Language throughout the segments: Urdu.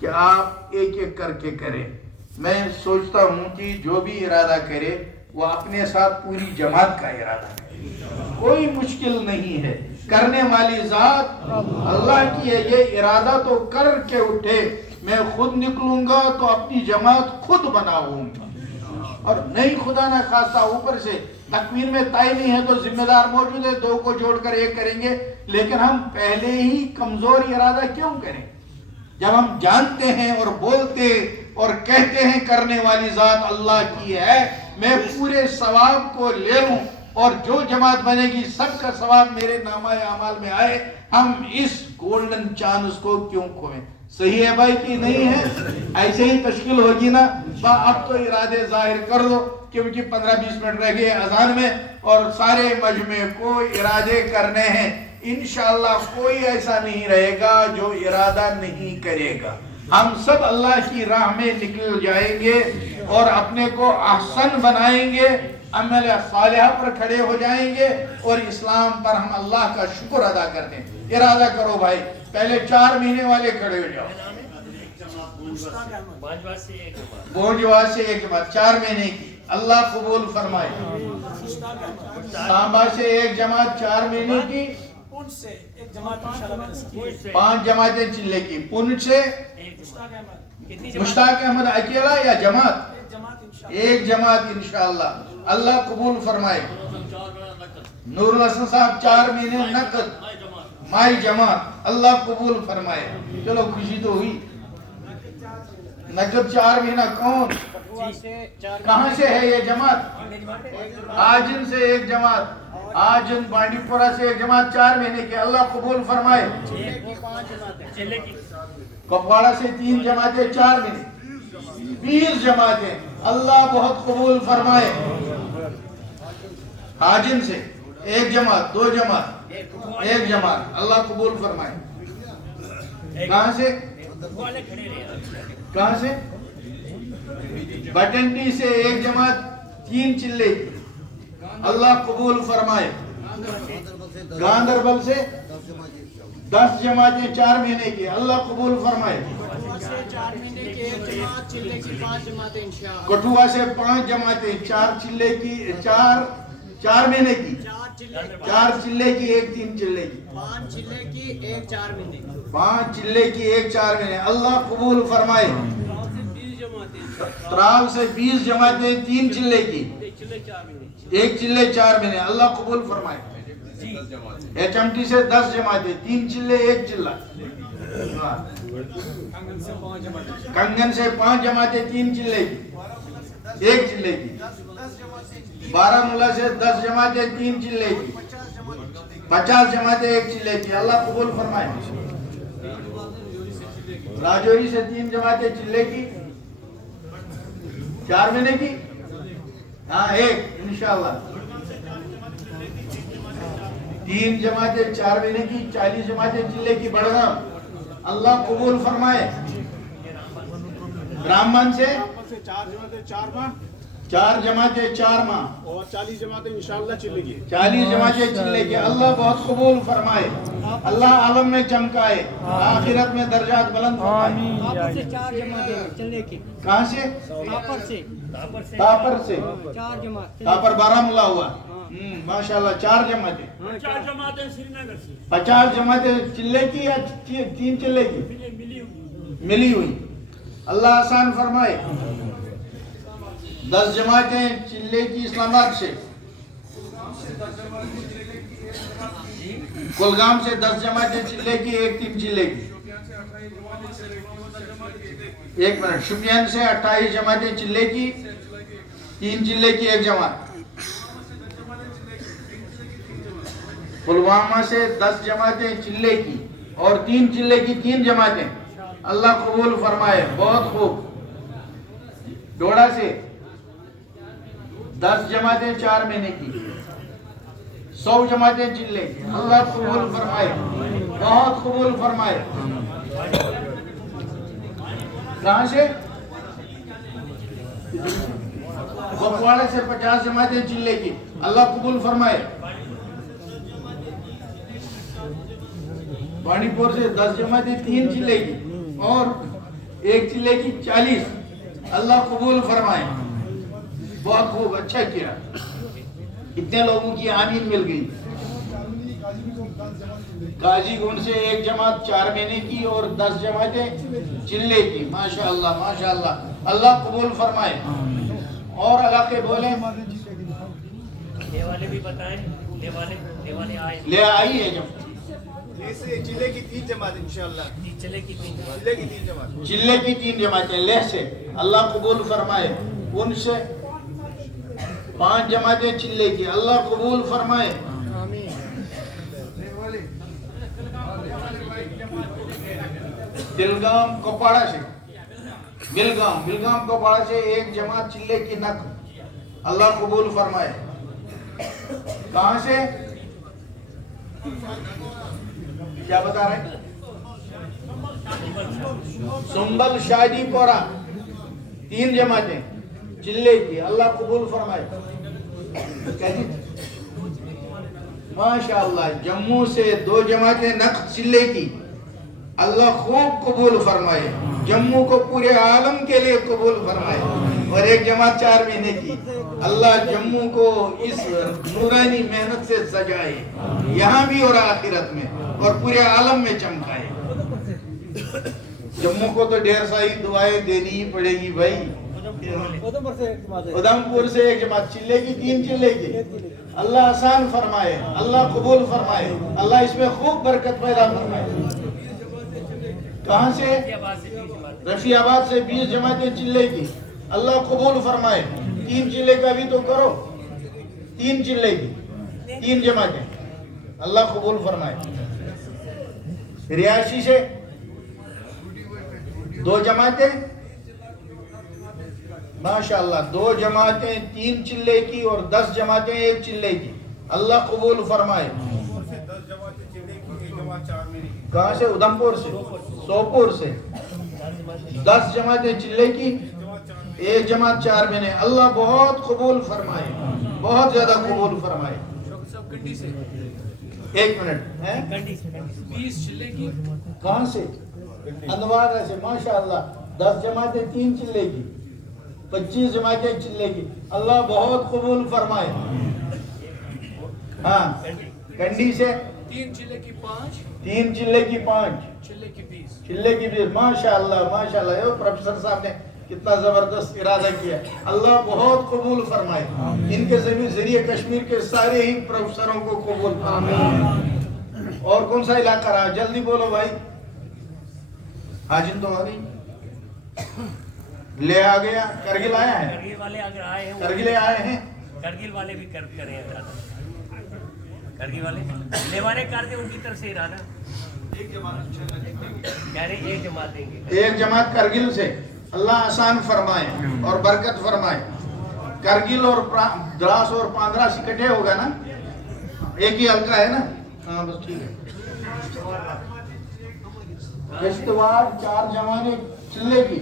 کہ آپ ایک ایک کر کے کریں. میں سوچتا ہوں کہ جو بھی ارادہ کرے وہ اپنے ساتھ پوری جماعت کا ارادہ کرے. کوئی مشکل نہیں ہے، کرنے والی ذات اللہ کی ہے. یہ ارادہ تو کر کے اٹھے میں خود نکلوں گا تو اپنی جماعت خود بناؤں گا، اور نہیں خدا نہ خواستہ اوپر سے تکوین میں طے نہیں ہے تو ذمہ دار موجود ہے، دو کو جوڑ کر ایک کریں گے. لیکن ہم پہلے ہی کمزور ارادہ کیوں کریں جب ہم جانتے ہیں اور بولتے اور کہتے ہیں کرنے والی ذات اللہ کی ہے. میں پورے ثواب کو لے لوں اور جو جماعت بنے گی سب کا ثواب میرے نامہ اعمال میں آئے. ہم اس گولڈن چانس کو کیوں کھوئیں؟ صحیح ہے بھائی کہ نہیں ہے؟ ایسے ہی تشکیل ہوگی نا. اب تو ارادے ظاہر کر دو کیونکہ 15-20 منٹ رہ گئے اذان میں اور سارے مجمع کو ارادے کرنے ہیں. انشاءاللہ کوئی ایسا نہیں رہے گا جو ارادہ نہیں کرے گا. ہم سب اللہ کی راہ میں نکل جائیں گے اور اپنے کو احسن بنائیں گے، عمل صالحہ پر کھڑے ہو جائیں گے اور اسلام پر ہم اللہ کا شکر ادا کرتے ہیں. ارادہ کرو بھائی، پہلے 4 مہینے والے کھڑے ہو جاؤ. بونجواز سے ایک جماعت 4 مہینے کی، اللہ قبول فرمائے. سانبا سے ایک جماعت 4 مہینے کی، 5 جماعتیں چلے کی. پونچھ سے مشتاق احمد اکیلا یا جماعت؟ ایک جماعت انشاءاللہ، اللہ قبول فرمائے. نور الحسن صاحب 4 مہینے نقد مائی جماعت، اللہ قبول فرمائے. چلو خوشی تو ہوئی. نقد 4 مہینہ کون کہاں سے ہے یہ جماعت؟ آجن سے ایک جماعت، آجن بانڈی پورہ سے ایک جماعت 4 مہینے کی، اللہ قبول فرمائے. کپواڑہ سے 3 جماعتیں 4 مہینے، 20 جماعتیں، اللہ بہت قبول فرمائے. آجن سے ایک جماعت، 2 جماعت، 1 جماعت، اللہ قبول فرمائے. کہاں سے؟ کہاں سے؟ بٹنڈی سے ایک جماعت 3 چلے کی، اللہ قبول فرمائے. گاندربل سے 10 جماعتیں 4 مہینے کی، اللہ قبول فرمائے. کٹھوا سے 5 جماعتیں 4 چلے کی، 4 مہینے کی، 4 چلے کی، 1 3 چلے کی، 5 چلے کی 1 4 مہینے، 5 چلے کی 1 4 مہینے، اللہ قبول فرمائے. ترال سے 20 جماعتیں 3 چلے کی، 1 چلے 4 مہینے، اللہ قبول فرمائے. ایچ ایم ٹی سے 10 جماعتیں 3 چلے 1 چلہ. کنگن سے 5 جماعتیں 3 چلے کی، 1 چلے کی. بارہمولہ سے 10 جماعتیں 3 چلے کی، 50 جماعتیں 1 چلے کی، اللہ قبول فرمائے. راجوری سے 3 جماعتیں چلے کی، 4 مہینے کی، ہاں 1 انشاءاللہ. 3 جماعتیں 4 مہینے کی، 40 جماعتیں چلے کی، بڑگام، اللہ قبول فرمائے. برہمن سے 4 جماعتیں 4 ماہ، 4 جماعتیں 4 ماہ اور 40 جماعتیں انشاءاللہ چلے گی. 40 جماعتیں چلے گی، اللہ بہت قبول فرمائے. اللہ عالم میں چمکائے، آخرت میں درجات بلند فرمائے. تاپر سے 4 جماعتیں چلنے کی. کہاں سے؟ تاپر سے 4 جماعت. تاپر بارہمولہ ہوا. ماشاءاللہ 4 جماعتیں. 50 جماعتیں سری نگر سے. 50 جماعتیں چلے کی یا 3 چلے کی؟ ملی ہوئی، اللہ آسان فرمائے. 10 جماعتیں چلے کی اسلام آباد سے. کلگام سے 10 جماعتیں چلے کی، 1 3 چلے کی. 1 منٹ. شپین سے 28 جماعتیں چلے کی، 3 چلے کی 1 جماعت. پلوامہ سے 10 جماعتیں چلے کی اور 3 چلے کی 3 جماعتیں، اللہ قبول فرمائے. بہت خوب. ڈوڑا سے 10 جماعتیں 4 مہینے کی، 100 جماعتیں چلے کی، اللہ قبول فرمائے. بہت قبول فرمائے. کہاں سے؟ کپواڑہ سے 50 جماعتیں چلے کی، اللہ قبول فرمائے. بانڈی پور سے 10 جماعتیں 3 چلے کی اور ایک چلے کی 40. اللہ قبول فرمائے. بہت خوب, اچھا کیا. اتنے لوگوں کی آمین مل گئی. قاضی گنڈ سے ایک جماعت 4 مہینے کی اور 10 جماعتیں چلے کی. ماشاءاللہ ماشاءاللہ, اللہ قبول فرمائے. اور علاقے بولیں, لے والے بھی بتائیں. لے والے آئے. لے آئی ہے جب چلے کی 3 جماعتیں انشاءاللہ. چلے کی 3 جماعت. چلے کی 3 جماعتیں. چلے کی 3 جماعتیں لہ سے, اللہ قبول فرمائے. ان سے 5 جماعتیں چلے کی, اللہ قبول فرمائے. دلگام کپواڑہ سے, بلگام کپواڑہ سے ایک جماعت چلے کی نق, اللہ قبول فرمائے. کہاں سے, کیا بتا رہے ہیں؟ سنبل شادی پورا 3 جماعتیں چلے کی, اللہ قبول فرمائے. ماشاءاللہ. جموں سے 2 جماعتیں نقد چلے کی, اللہ خوب قبول فرمائے. جموں کو پورے عالم کے لیے قبول فرمائے. اور ایک جماعت 4 مہینے کی, اللہ جموں کو اس نورانی محنت سے سجائے, یہاں بھی اور آخرت میں, اور پورے عالم میں چمکائے. جموں کو تو ڈھیر ساری دعائیں دینی ہی پڑے گی بھائی. ادھمپور سے ایک جماعت چلے کی, 3 چلے کی, اللہ آسان فرمائے, اللہ قبول فرمائے, اللہ اس میں خوب برکت پیدا فرمائے. کہاں سے, رفیع آباد سے 20 جماعتیں چلے کی, اللہ قبول فرمائے. 3 چلے کا بھی تو کرو, 3 چلے کی 3 جماعتیں, اللہ قبول فرمائے. ریاشی سے 2 جماعتیں, ماشاءاللہ 2 جماعتیں 3 چلے کی اور 10 جماعتیں 1 چلے کی, اللہ قبول فرمائے. 10 جماعتیں چلے کی, 1 جماعت 4 مہینے کی. کہاں سے, ادھمپور سے, سوپور سے 10 جماعتیں چلے کی, 1 جماعت 4 مہینے, اللہ بہت قبول فرمائے, بہت زیادہ قبول فرمائے. کنڈی سے 1 منٹ, 20 چلے کی. کہاں سے, اندوارہ سے, ماشاءاللہ 10 جماعتیں 3 چلے کی, 25 جماعتیں چلے کی, اللہ بہت قبول فرمائے. ہاں, کنڈی سے 3 چلے کی 5. 3 چلے کی 5, چلے کی 20. چلے کی 20. ماشاءاللہ ماشاءاللہ, یہ پروفیسر صاحب نے کتنا زبردست ارادہ کیا, اللہ بہت قبول فرمائے. ان کے ذریعے کشمیر کے سارے ہی پروفیسروں کو قبول فرمائے. اور کون سا علاقہ رہا, جلدی بولو بھائی. حاجن تو آ گئی, لے آ گیا, کرگل آیا ہے, کرگل والے اگر آئے ہیں, کرگلے آئے ہیں, کرگل والے بھی کریں ارادہ. کرگل والے لے والے کر دیں, ان کی طرف سے ارادہ. کہہ رہے 1 جماعت دیں گے. 1 جماعت کرگل سے, اللہ آسان فرمائے اور برکت فرمائے. کرگل اور دراس اور پاندراس اکٹھے ہوگا نا, ایک ہی حلقہ ہے نا, ہاں بس ٹھیک ہے. کشتواڑ 4 جماعتیں چلے کی,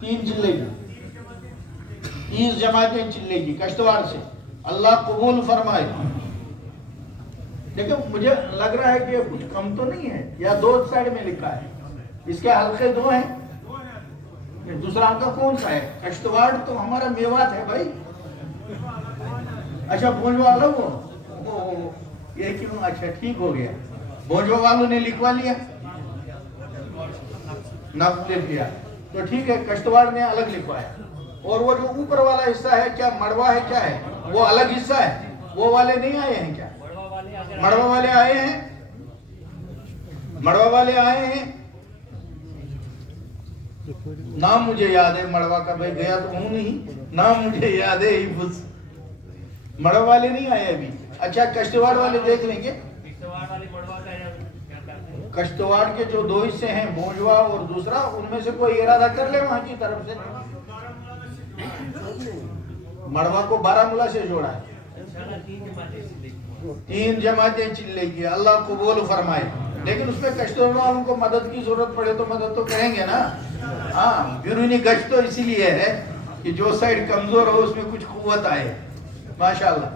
3 چلے کی, 30 جماعتیں چلے کی کشتواڑ سے, اللہ قبول فرمائے. دیکھیں مجھے لگ رہا ہے کہ یہ کچھ کم تو نہیں ہے, یا 2 سائڈ میں لکھا ہے, اس کے حلقے 2 ہیں. دوسرا حلقہ کون سا ہے, کشتواڑ تو ہمارا میوات ہے بھائی. اچھا بھونجوا والا وہ یہ کیوں, اچھا ٹھیک ہو گیا, بھونجوا والوں نے لکھوا لیا, نقل کیا تو ٹھیک ہے. کشتواڑ نے الگ لکھوایا, اور وہ جو اوپر والا حصہ ہے کیا مڑوا ہے, کیا ہے وہ الگ حصہ ہے, وہ والے نہیں آئے ہیں کیا, مڑوا والے آئے ہیں, مڑوا والے آئے ہیں. نام مجھے یاد ہے مڑوا کا, بھائی گیا تو ہوں نہیں, نام مجھے یاد ہے, مڑوا والے نہیں آئے ابھی. اچھا کشتواڑ والے دیکھ لیں گے. کشتواڑ کے جو 2 حصے ہیں, بھونجوا اور دوسرا, ان میں سے کوئی ارادہ کر لے وہاں کی طرف سے. مڑوا کو بارہمولہ سے جوڑا ہے. 3 جماعتیں چلے کی, اللہ قبول فرمائے. لیکن اس میں کشتواڑ والوں کو مدد کی ضرورت پڑے تو مدد تو کریں گے نا. ہاں, بیرونی گشت تو اسی لیے ہے کہ جو سائڈ کمزور ہو اس میں کچھ قوت آئے. ماشاءاللہ.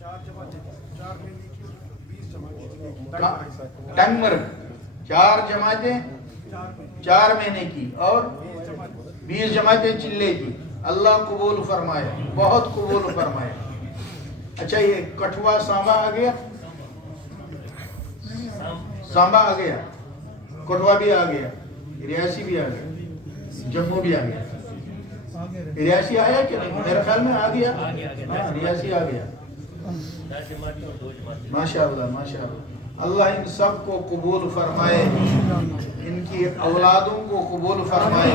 4 جماعتیں 4 مہینے کی, 20 جماعتیں ٹنگ مرگ 4 جماعتیں 4 مہینے کی اور 20 جماعتیں چلے کی. اللہ قبول فرمائے, بہت قبول فرمائے. اچھا یہ کٹھوا سانبا آ گیا, سانبا آ گیا, کٹھوا بھی آ گیا, ریاسی بھی آ گیا, جموں بھی آ گیا. ریاسی آیا کہ نہیں؟ میرے خیال میں آ گیا. ریاسی آ گیا. ماشاءاللہ ماشاءاللہ. اللہ ان سب کو قبول فرمائے, ان کی اولادوں کو قبول فرمائے,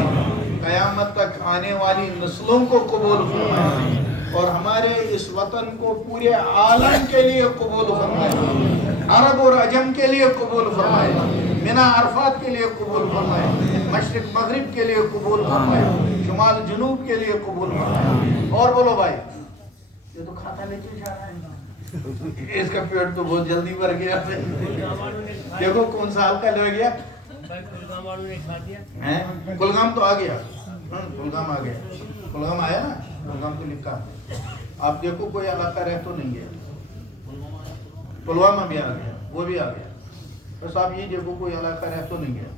قیامت تک آنے والی نسلوں کو قبول فرمائے, اور ہمارے اس وطن کو پورے عالم کے لیے قبول فرمائے, عرب اور عجم کے لیے قبول فرمائے, منا عرفات کے لیے قبول فرمائے, مشرق مغرب کے لیے قبول فرمائے, شمال جنوب کے لیے قبول فرمائے. اور بولو بھائی, یہ تو کھاتا لے کے جا رہا ہے, اس کا پیٹ تو بہت جلدی بھر گیا. دیکھو کون سا ہلکا لے گیا. کلگام تو آ گیا, کلگام آ گیا, کلگام آیا نا, کلگام تو لکھا. آپ دیکھو کوئی علاقہ رہ تو نہیں گیا. پلوامہ بھی آ گیا, وہ بھی آ گیا. بس آپ یہ دیکھو کوئی علاقہ رہ تو نہیں گیا.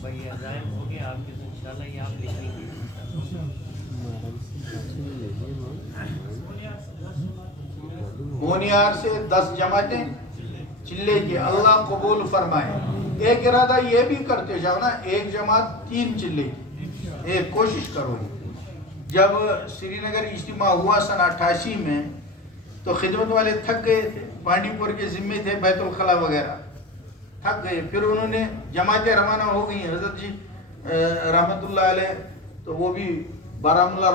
بھائی عزائم ہو گیا آپ کے, تو انشاءاللہ یہ آپ لکھیں گے. بونیار سے 10 جماعتیں چلے کی, اللہ قبول فرمائے. ایک ارادہ یہ بھی کرتے جاؤ نا, ایک جماعت 3 چلے کی, ایک کوشش کرو. جب سری نگر اجتماع ہوا سن 88 میں تو خدمت والے تھک گئے تھے, پانڈی پور کے ذمے تھے بیت الخلا وغیرہ, تھک گئے. پھر انہوں نے جماعتیں روانہ ہو گئی. حضرت جی رحمت اللہ علیہ تو وہ بھی بارہمولہ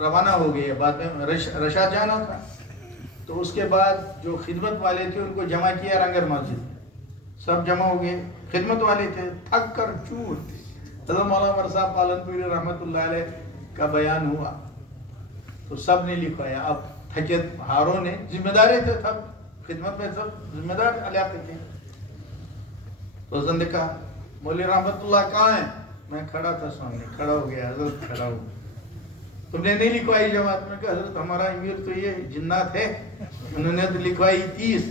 روانہ ہو گئے, بعد میں رشاد جانا تھا. تو اس کے بعد جو خدمت والے تھے ان کو جمع کیا رنگر مسجد میں, سب جمع ہو گئے. خدمت والے تھے تھک کر چور تھے. حضرت مولانا عمر صاحب پالنپوری رحمت اللہ علیہ کا بیان ہوا تو سب نے لکھوایا. اب تھکے ہاروں نے, ذمہ دارے تھے سب, خدمت میں سب ذمہ دار علاقے تھے. تو حضرت نے کہا مولوی رحمت اللہ کہاں ہیں؟ میں کھڑا تھا سامنے, کھڑا ہو گیا. حضرت کھڑا ہو, تم نے نہیں لکھوائی جماعت میں؟ کہ حضرت ہمارا امیر تو یہ جنات ہے, انہوں نے تو لکھوائی 30.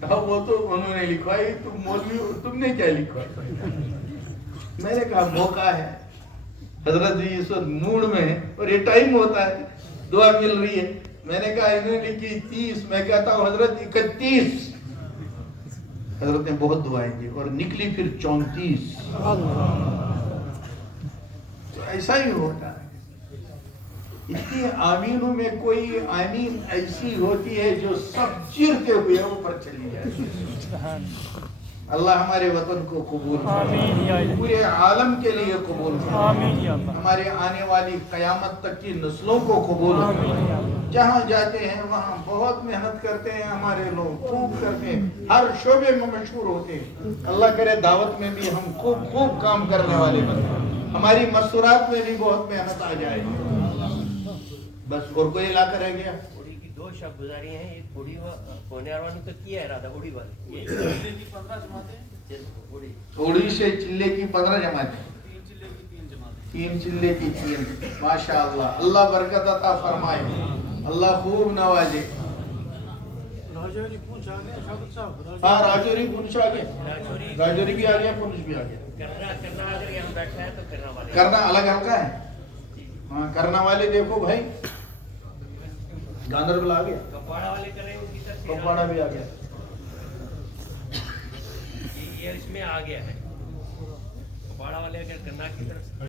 کہا وہ تو انہوں نے لکھوائی, تم مولوی ہو, تم نے کیا لکھوائی؟ میں نے کہا موقع ہے, حضرت جی اس وقت موڈ میں ہے اور یہ ٹائم ہوتا ہے, دعا مل رہی ہے. میں نے کہا انہوں نے لکھی 30, میں کہتا ہوں حضرت 31. حضرت نے بہت دعائیں دی اور نکلی پھر 34. تو ایسا ہی ہوتا ہے. اتنی آمینوں میں کوئی آمین ایسی ہوتی ہے جو سب چیرتے ہوئے اوپر چلی جائے. اللہ ہمارے وطن کو قبول فرمائے, پورے عالم کے لیے قبول فرمائے, ہمارے آنے والی قیامت تک کی نسلوں کو قبول فرمائے. جہاں جاتے ہیں وہاں بہت محنت کرتے ہیں ہمارے لوگ, خوب کرتے ہیں, ہر شعبے میں مشہور ہوتے ہیں. اللہ کرے دعوت میں بھی ہم خوب کام کرنے والے بنیں, ہماری مستورات میں بھی بہت محنت آ جائے. بس اور کوئی علاقہ رہ گیا. اڑی کی 2 شب گزاری ہیں, ایک اڑی پونیار والوں تو کیا ارادہ, اڑی والے اڑی سے چلے کی 15 جماعتیں, 3 چلے کی 3. ماشاءاللہ, اللہ برکت عطا فرمائے, اللہ خوب نوازے. ہاں راجوری پونچھ آ گیا, راجوری بھی آ گیا, پونچھ بھی آ گیا. کرنا اگر یہاں بیٹھا ہے تو کرنا والے, کرنا الگ ہلکا ہے. ہاں کرنا والے دیکھو بھائی, گاندربل آ گیا, کپواڑہ والے کر رہے ہیں, ان کی طرف سے کپواڑہ بھی آ گیا. یہ اس میں آ گیا ہے. کپواڑہ والے اگر کرنا کی طرف